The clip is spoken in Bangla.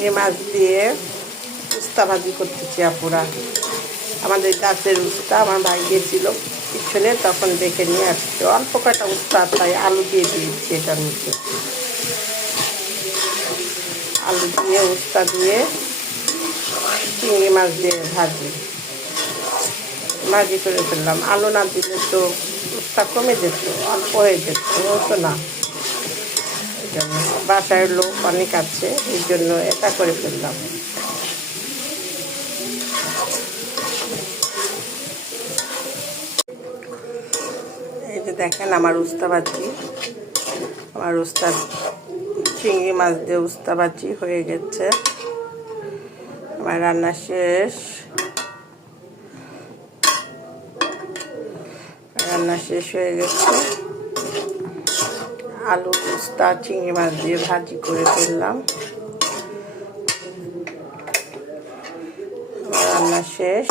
চিংড়ি মাছ দিয়ে উস্তা ভাজি করতেছি আপুরা। আমাদের গাছের উস্তা আমার ভাই গিয়েছিল পিছনে, তখন দেখে নিয়ে আসছে অল্প কটা উস্তা, তাই আলু দিয়ে দিয়েছি এটার মধ্যে। আলু দিয়ে উস্তা দিয়ে চিংড়ি মাছ দিয়ে ভাজি করে ফেললাম। আলু না দিলে তো উস্তা কমে যেত, অল্প হয়ে যেত, হতো না। এই জন্য বাসায় লোক অনেক আছে, এই জন্য এটা করে ফেললাম। এই যে দেখেন আমার উস্তা ভাজি, আমার চিংড়ি মাছ দিয়ে উস্তা ভাজি হয়ে গেছে। আমার রান্না শেষ, হয়ে গেছে। আলু উস্তা চিংড়ি মাছ দিয়ে ভাজি করে ফেললাম। আমার রান্না শেষ।